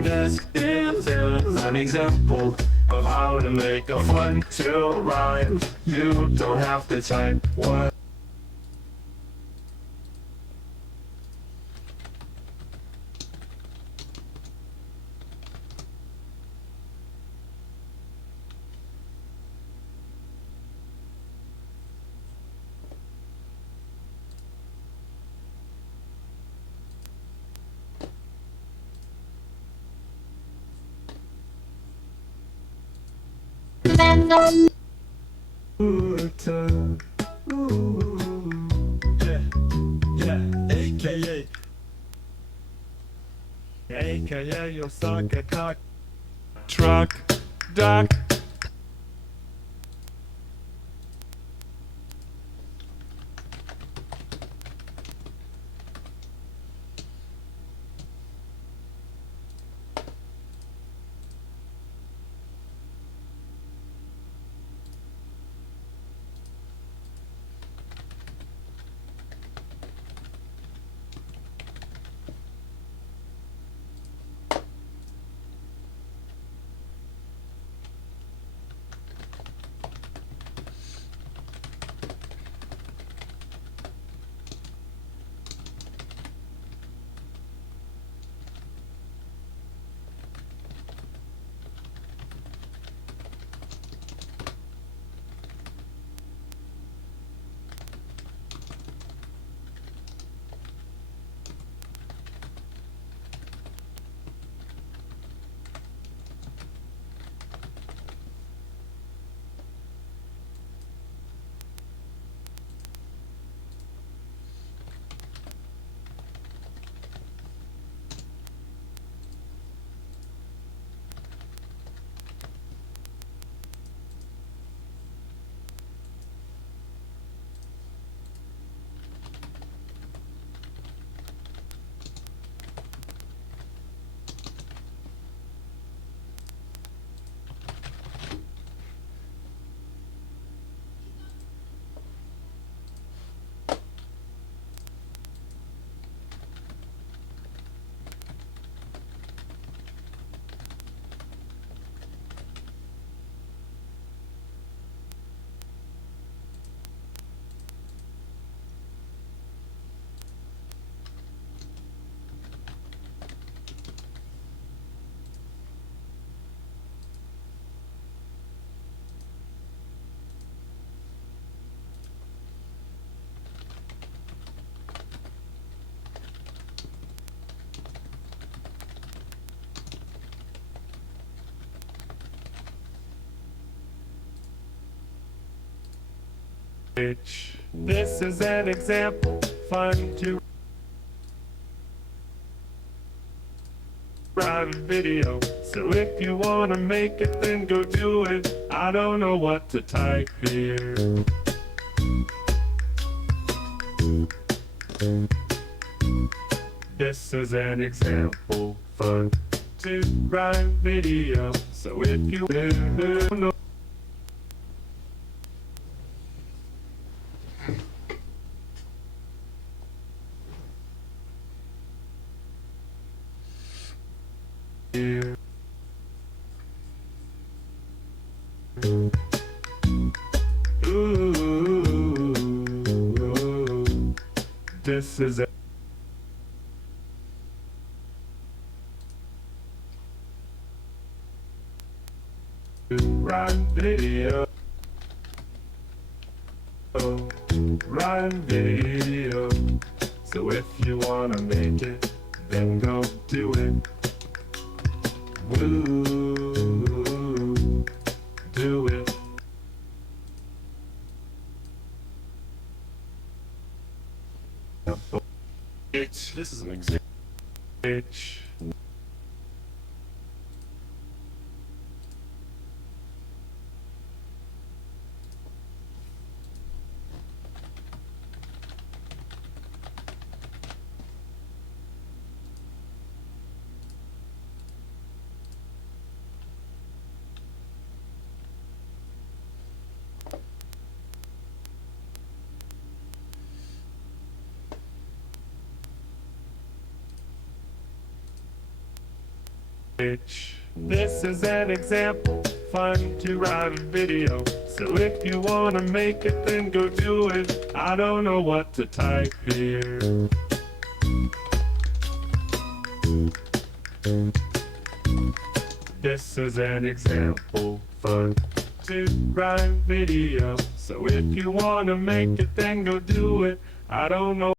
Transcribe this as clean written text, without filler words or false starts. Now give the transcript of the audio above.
This is an example of how to make a fun to rhyme. You don't have to type one. Yeah, yeah, AKA your suck a cock truck duck. This is an example, fun to write a video. So if you wanna make it, then go do it. I don't know what to type here. This is an example, fun to write video. So if you don't know. Ooh, this is a run video. Run video. So if you wanna make it, then go do it. Woo, do it. This is an example. This is an example, fun to write a video. So if you wanna make it, then go do it. I don't know what to type here. This is an example, fun to write a video. So if you wanna make it, then go do it. I don't know